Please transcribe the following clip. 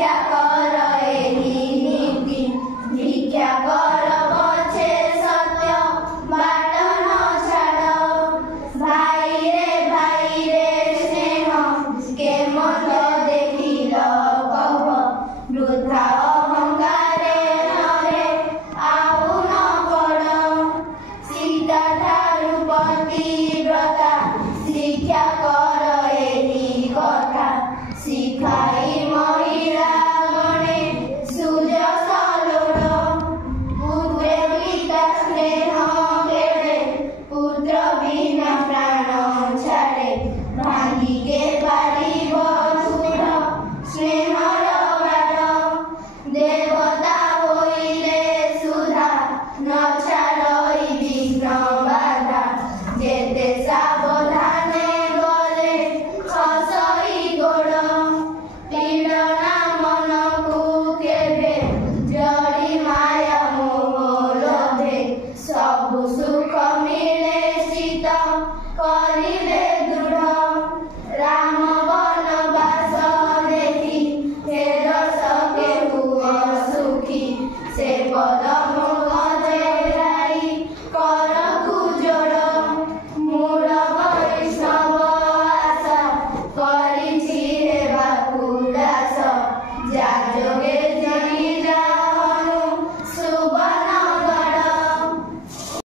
शिक्षा कर एही नीति भिक्षा कर पछे सत्य बाट न छाड़ भाई रे स्नेह के मत देखिल कह वृथा अहंकारे नरे आउ न पड़ सीता ठारू पतिव्रता शिक्षा कर एही कथा शिखाई महिला गणे सुजस लोड़ पुत्रे पिता स्नेह केड़े पुत्र बिना प्राण छाड़े भांगी के पारिब सुध स्नेहर बाट देवता होइले सुधा न छाड़ई विघ्न बाधा जेते सावधाने गले खसई गोड़ पीड़ना मन को केबे जड़ी माया मोह लोभे सब सुख